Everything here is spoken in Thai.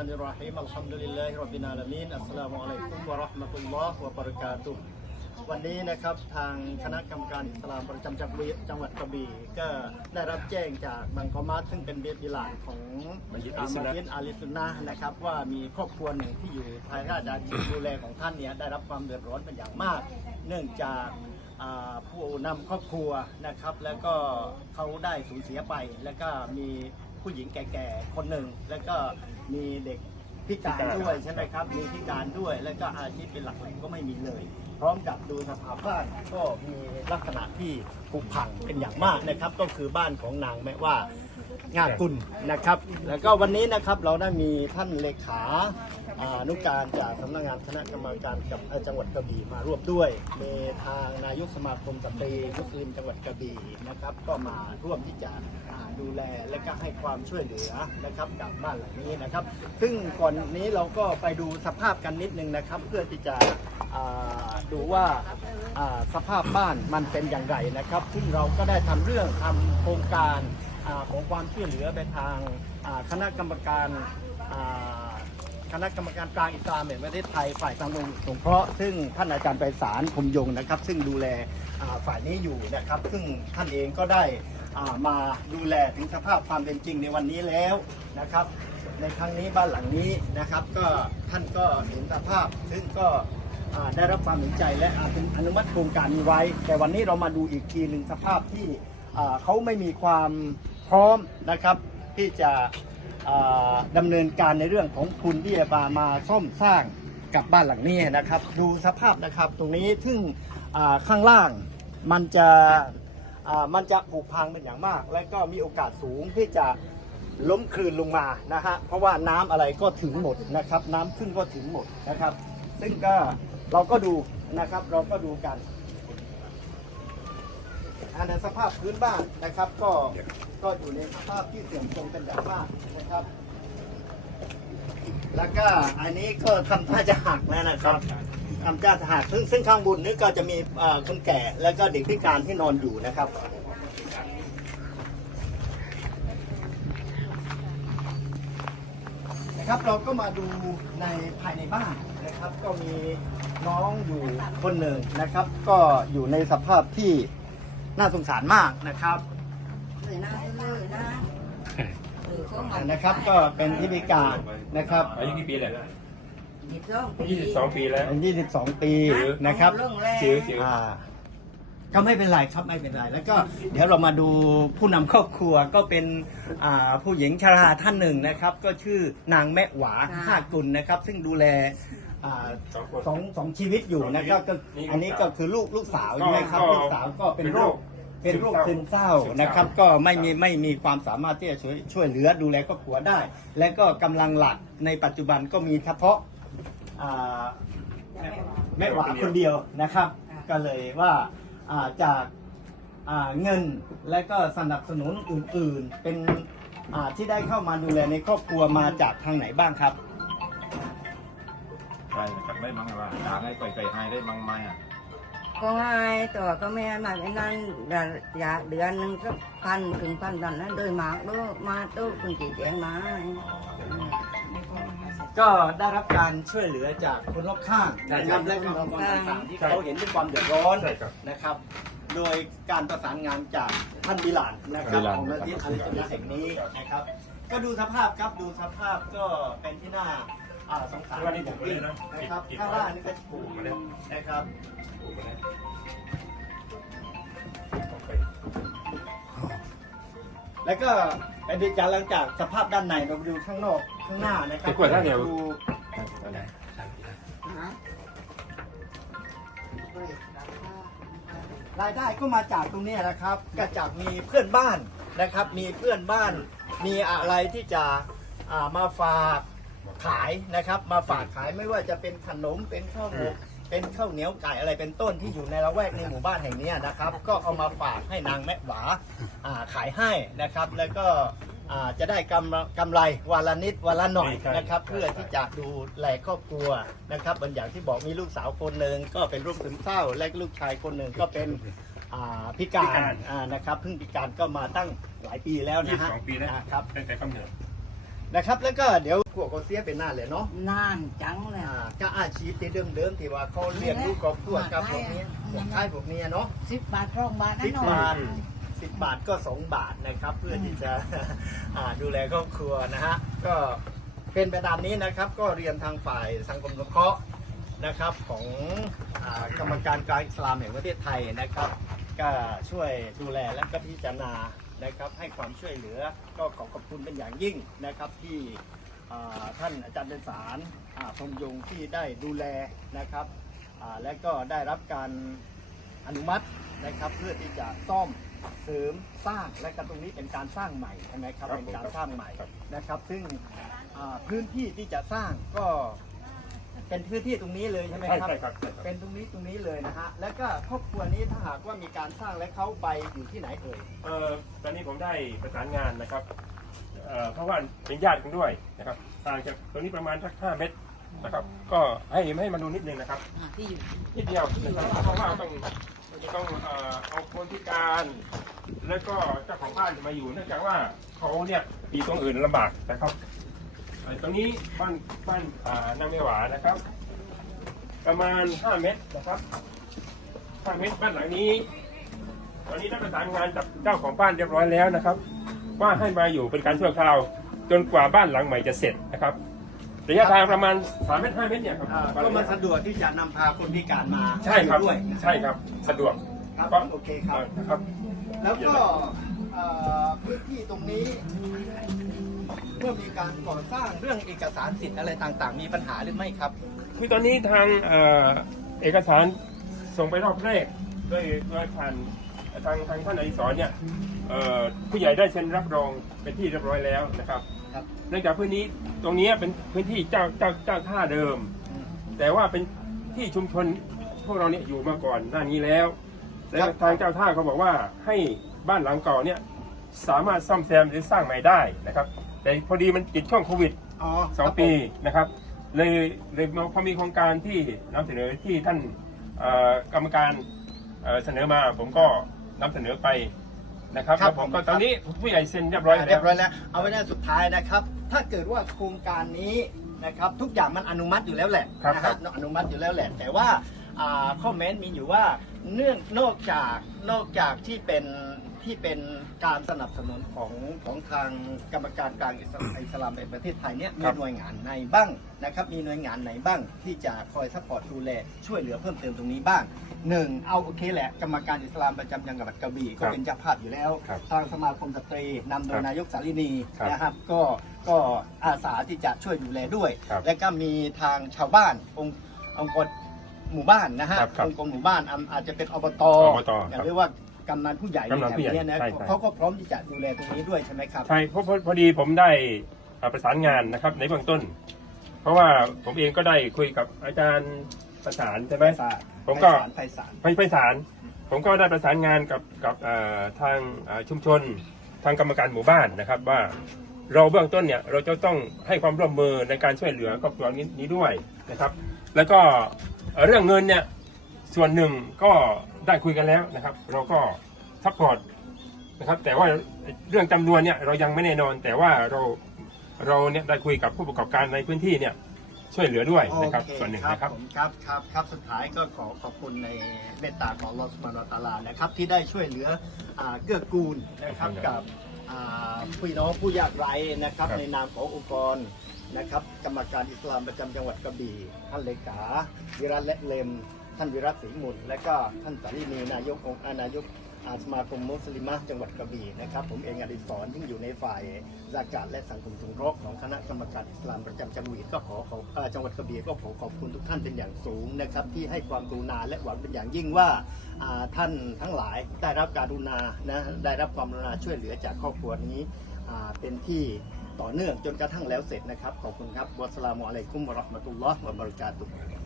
อันรหิมอัลฮัมดุลลิลลาฮิรับบินาลามีนอัสลามุอะลัยกุมวะราะห์มะตุลลอฮฺวะบะเราะกาตุฮ์วันนี้นะครับทางคณะกรรมการอิสลามประจำจังหวัดจังหวัดกระบี่ก็ได้รับแจ้งจากบังกอมาซึ่งเป็นเบสดิลานของมัสยิดอาลีสุนนะนะครับ ว่ามีครอบครัวหนึ่งที่อยู่ภายใต้การดูแลของท่านเนี่ยได้รับความเดือดร้อนเป็นอย่างมาก เนื่องจากผู้นำครอบครัวนะครับ แล้วก็เขาได้สูญเสียไปแล้วก็มี ผู้หญิงแก่ๆคนหนึ่งแล้วก็มีเด็กพิการด้วยใช่ไหมครับ มีพิการด้วย แล้วก็อาชีพเป็นหลักแหล่งก็ไม่มีเลย พร้อมกับดูสภาพบ้านก็มีลักษณะที่ผุพังเป็นอย่างมากนะครับ ก็คือบ้านของนางแม่ว่างากุลนะครับ แล้วก็วันนี้นะครับเราได้มีท่านเลขา อนุการจากสำนักงานคณะกรรมการกับจังหวัดกระบี่มาร่วมด้วยมีทางนายกสมาคมสตรีมุสลิมจังหวัดกระบี่นะครับ ก็มาร่วมที่จะดูแลและก็ให้ความช่วยเหลือนะครับกับบ้านหลังนี้นะครับ ซึ่งก่อนนี้เราก็ไปดูสภาพกันนิดนึงนะครับ เพื่อที่จะดูว่าสภาพบ้านมันเป็นอย่างไรนะครับ ซึ่งเราก็ได้ทำเรื่องทำโครงการอของความช่วยเหลือไปทางคณะกรรมการ คณะกรรมการกลางอิสลามแห่งประเทศไทยฝ่ายสังคมสงเคราะห์ซึ่งท่านอาจารย์ไพศาลพรมยงนะครับ ซึ่งดูแลฝ่ายนี้อยู่นะครับ ซึ่งท่านเองก็ได้มาดูแลถึงสภาพความเป็นจริงในวันนี้แล้วนะครับ ในครั้งนี้บ้านหลังนี้นะครับ ก็ท่านก็เห็นสภาพ ซึ่งก็ได้รับความเห็นใจและอาเป็นอนุมัติโครงการนี้ไว้ แต่วันนี้เรามาดูอีกทีหนึ่งสภาพที่เขาไม่มีความพร้อมนะครับที่จะ อ่าดำเนินการในเรื่องของทุนที่จะมามาซ่อมสร้างกับบ้านหลังนี้นะครับ ดูสภาพนะครับตรงนี้ซึ่งข้างล่างมันจะมันจะผุพังเป็นอย่างมาก และก็มีโอกาสสูงที่จะล้มคลืนลงมานะฮะเพราะว่าน้ำอะไรก็ถึงหมดนะครับ น้ำขึ้นก็ถึงหมดนะครับ ซึ่งก็เราก็ดูนะครับเราก็ดูกันอันในสภาพพื้นบ้านนะครับก็ ก็อยู่ในสภาพที่เสื่อมโทรมเป็นอย่างมากนะครับ แล้วก็อันนี้ก็ทำท่าจะหักแล้วนะครับทำท่าจะหักซึ่งซึ่งข้างบนนี้ก็จะมีเอ่อคนแก่แล้วก็เด็กพิการที่นอนอยู่นะครับ นะครับเราก็มาดูในภายในบ้านนะครับ ก็มีน้องอยู่คนหนึ่งนะครับ ก็อยู่ในสภาพที่น่าสงสารมากนะครับ เลยนะเลยนะ นนะครับ ก็เป็นที่พิการนะครับ อายุกี่ปีเลยยี่สิบสองปียี่สิบสองปีแล้ว เป็น 22 ปีนะครับเรื่องแรกจิ๋วจิ๋ว อ่าก็ไม่เป็นไรครับไม่เป็นไรแล้วก็เดี๋ยวเรามาดูผู้นำครอบครัวก็เป็นอ่าผู้หญิงชราท่านหนึ่งนะครับ ก็ชื่อนางแม่หวาห้ากุลนะครับ ซึ่งดูแลอ่าสองคนสองสองชีวิตอยู่นะครับก็นี่อันนี้ก็คือลูกลูกสาวใช่ไหมครับก็ลูกสาวก็เป็นโรค เป็เป็นนโรโรคคซึมเศร้าซึมเศร้านนะครับ ก็ไม่มีไม่มีความสามารถที่จะช่วยช่วยเหลือดูแลครอบครัวได้ และก็กำลังหลักในปัจจุบันก็มีเฉพาะอ่าแม่หวาคนเดียวนะครับ ก็เลยว่าอ่าจากอ่าเงินและก็สนับสนุนอื่นๆ เป็นอ่าที่ได้เข้ามาดูแลในครอบครัวมาจากทางไหนบ้างครับ ใช่นะครับได้มั้งว่าหาให้ไกลๆให้ได้มั้งไหมอะ ก็ง่ายตัวก็ไม่มาไอ้นั่นอยากเดือนหนึ่งสักพันถึงพันตอนนั้นโดยมากด้วยมาตู้คุณจีแจงมา ก็ได้รับการช่วยเหลือจากคนรอบข้างนะครับและก็องค์กรต่างๆที่เขาเห็นด้วยความเดือดร้อนใช่ครับ นะครับ โดยการประสานงานจากท่านบิลานนะครับของมัสยิดอาลิสนนะห์แห่งนี้นะครับ ก็ดูสภาพครับดูสภาพก็เป็นที่น่า อ่าสงสารว่านี่อย่างยิ่งถูกเลยนะนะครับติดข้างล่างนี่ก็ถูกถูกเลยนะครับแล้วก็ไปดูการหลังจากสภาพด้านในเราไปดูข้างนอกข้างหน้านะครัเดี๋ยวก่อนนะเดี๋ยวดูฮะรายได้ก็มาจากตรงเนี้ยนะครับก็จากมีเพื่อนบ้านนะครับ มีเพื่อนบ้าน มีอะไรที่จะอ่ามาฝาก ขายนะครับ มาฝากขายไม่ว่าจะเป็นขนมเป็นข้าวหมกเป็นข้าวเหนียวไก่อะไรเป็นต้นที่อยู่ในละแวกในหมู่บ้านแห่งเนี้ยนะครับ ก็เอามาฝากให้นางแม่หวาอ่าขายให้นะครับ แล้วก็อ่าจะได้กำกำไรวันละนิดวันละหน่อยใช่นะครับใช่เพื่อที่จะดูแลครอบครัวนะครับบางอย่างที่บอกมีลูกสาวคนหนึ่งก็เป็นโรคซึมเศร้า และลูกชายคนหนึ่งก็เป็นอ่าพิกาพิการรอ่านะครับเพิ่งพิการก็มาตั้งหลายปีแล้วยี่นะสิบฮะสองปีแล้วนะครับตั้งแต่กำเนิด นะครับ แล้วก็เดี๋ยวพวกเขาเสียเป็นหน้าเลยเนาะนานจังเลยอ่าก็อาชีพที่เดิมๆที่ว่าเขาเลี้ยงลูกครอบครัวกับพวกนี้พวกค่ายพวกนี้เนาะสิบบาทสองบาทสินั่บนหน่อยบาทสิบบาทก็สองบาทนะครับ เพื่อที่จะอ่าดูแลครอบครัวนะฮะก็เป็นไปตามนี้นะครับ ก็เรียนทางฝ่ายสังคมสงเคราะห์นะครับของอากรรมการกลางอิสลามแห่งประเทศไทยนะครับ ก็ช่วยดูแลและก็พิจารณา นะครับให้ความช่วยเหลือก็ขอขอบคุณเป็นอย่างยิ่งนะครับที่อ่าท่านอาจารย์เป็นสารอ่าพงยงที่ได้ดูแลนะครับอ่าและก็ได้รับการอนุมัตินะครับเพื่อที่จะซ่อมเสริมสร้างและก็ตรงนี้เป็นการสร้างใหม่ใช่ไหมครับครับเป็นการผมครับสร้างใหม่ครับนะครับ ซึ่งอ่าพื้นที่ที่จะสร้างก็ เป็นพื้นที่ตรงนี้เลยใช่ไหมใช่ครับ ใช่ครับใช่ครับเป็นตรงนี้ตรงนี้เลยนะฮะ แล้วก็ครอบครัวนี้ถ้าหากว่ามีการสร้างและเขาไปอยู่ที่ไหนเอ่ย เอ่อตอนนี้ผมได้ประสานงานนะครับเอ่อเพราะว่าเป็นญาติกันด้วยนะครับห่างจากตรงนี้ประมาณสักห้าเมตรนะครับ ก็ให้ให้มาดูนิดนึงนะครับที่อยู่นิดเดียวนะครับเพราะว่าต้องต้องเอ่อเอาคนพิการ แล้วก็เจ้าของบ้านมาอยู่เนื่องจากว่าเขาเนี่ยปีตรงอื่นลำบากนะครับเอ่อ ตรงนี้บ้านบ้านอ่านางเมหวานะครับ ประมาณ 5 เมตรนะครับ5เมตรบ้านหลังนี้ ตอนนี้ได้ประสานงานกับเจ้าของบ้านเรียบร้อยแล้วนะครับ ว่าให้มาอยู่เป็นการชั่วคราว จนกว่าบ้านหลังใหม่จะเสร็จนะครับระยะทางประมาณ3เมตร5เมตรเนี่ยครับอ่าก็มันสะดวกที่จะนำพาคนพิการมาใช่ครับอยู่ด้วยนะใช่ครับสะดวกครับก็โอเคครับนะครับ แล้วก็เอ่อพื้นที่ตรงนี้ เมื่อมีการก่อสร้างเรื่องเอกสารสิทธิ์อะไรต่างๆ มีปัญหาหรือไม่ครับ คือตอนนี้ทางเอ่อเอกสารส่งไปรอบแรกด้วยด้วยผ่านทางทางท่านอดิศรเนี่ยเอ่อผู้ใหญ่ได้เซ็นรับรองเป็นที่เรียบร้อยแล้วนะครับครับ เนื่องจากพื้นนี้ตรงนี้เป็นพื้นที่เจ้าเจ้าเจ้าท่าเดิม แต่ว่าเป็นที่ชุมชนพวกเราเนี่ยอยู่มาก่อนหน้านี้แล้วแล้วทางเจ้าท่าเขาบอกว่าให้บ้านหลังเก่าเนี่ยสามารถซ่อมแซมหรือสร้างใหม่ได้นะครับ แต่พอดีมันติดช่วงโควิดอ๋อสองครับผมปีนะครับ เลยเลยพอมีโครงการที่นำเสนอที่ท่านเอ่อกรรมการเอ่อเสนอมาผมก็นำเสนอไปนะครับครับแล้วผมก็ผมตอนนี้ผู้ใหญ่เซ็นเรียบร้อยอ่าแล้เรียวบร้อยแล้วเอาไว้ในสุดท้ายนะครับ ถ้าเกิดว่าโครงการนี้นะครับทุกอย่างมันอนุมัติอยู่แล้วแหละครับนะครัฮะบอนุมัติอยู่แล้วแหละ แต่ว่าอ่าข้อแม้นมีอยู่ว่าเนื่องนอกจากนอกจากที่เป็น ที่เป็นการสนับสนุนของของทางกรรมการกลางอิสลามอิสลามในประเทศไทยเนี่ยมีหน่วยงานไหนบ้างนะครับ มีหน่วยงานไหนบ้างที่จะคอยซัพพอร์ตดูแลช่วยเหลือเพิ่มเติมตรงนี้บ้างหนึ่งเอาโอเคแหละ กรรมการอิสลามประจำจังหวัดกระบี่ก็เป็นเจ้าภาพอยู่แล้ว ครับทางสมาคมสตรีนำโดครัยบนายกสาลินีครับนะครับ ก็ก็อาสาที่จะช่วยดูแลด้วย ครับและก็มีทางชาวบ้านองค์องค์กรหมู่บ้านนะฮะครับครับองค์กรหมู่บ้านอ่ำอาจจะเป็นอบตอบตอย่าครับเรียกว่า กำนันผู้ใหญ่กำนันผู้ใหญ่แถวเนี้ยนะใช่ใช่ เขาก็พร้อมที่จะดูแลตรงนี้ด้วยใช่ไหมครับ ใช่เพราะพอพอดีผมได้อ่าประสานงานนะครับในเบื้องต้น เพราะว่าผมเองก็ได้คุยกับอาจารย์ประสานใช่ไหม ผมก็ ไพศาลไปไปศาลผมก็ได้ประสานงานกับกับเอ่อทางเอ่อชุมชน ทางกรรมการหมู่บ้านนะครับว่าเราเบื้องต้นเนี่ยเราจะต้องให้ความร่วมมือในการช่วยเหลือครอบครัวนี้นี้ด้วยนะครับ แล้วก็เอ่อเรื่องเงินเนี่ยส่วนหนึ่งก็ ได้คุยกันแล้วนะครับ เราก็ซัพพอร์ตนะครับแต่ว่าเรื่องจำนวนเนี่ยเรายังไม่แน่นอน แต่ว่าเราเราเนี่ยได้คุยกับผู้ประกอบการในพื้นที่เนี่ยช่วยเหลือด้วยนะครับโอเคส่วนหนึ่งครับนะครับผมครับครับครับสุดท้ายก็ขอขอบคุณในเมตตาของลอสมานตาลานะครับที่ได้ช่วยเหลืออ่าเกื้อกูลนะครับครับกับอ่าพี่น้องผู้ยากไร้นะครับครับในนามขององค์กรนะครับกรรมการอิสลามประจำจังหวัดกระบี่ท่านเลขาวิรัตและเลม ท่านวิรัตศรีมุนและก็ท่านสารีนีนายกองค์อ่านายกอาสมาคมมุสลิมะจังหวัดกระบี่นะครับ ผมเองอดิศรที่งอยู่ในฝ่ายสากาศและสังคมสงเคราะห์ของคณะกรรมการอิสลามประจำจังหวัดก็ขอขอบอ่าจังหวัดกระบี่ก็ขอขอบคุณทุกท่านเป็นอย่างสูงนะครับ ที่ให้ความกรุณาและหวังเป็นอย่างยิ่งว่าท่านทั้งหลายได้รับการกรุณานะได้รับความกรุณาช่วยเหลือจากครอบครัวนี้เป็นที่ต่อเนื่องจนกระทั่งแล้วเสร็จนะครับ ขอบคุณครับวัสสลามุอะลัยกุมวะราะห์มะตุลลอฮ์วะบะเราะกาตุฮ์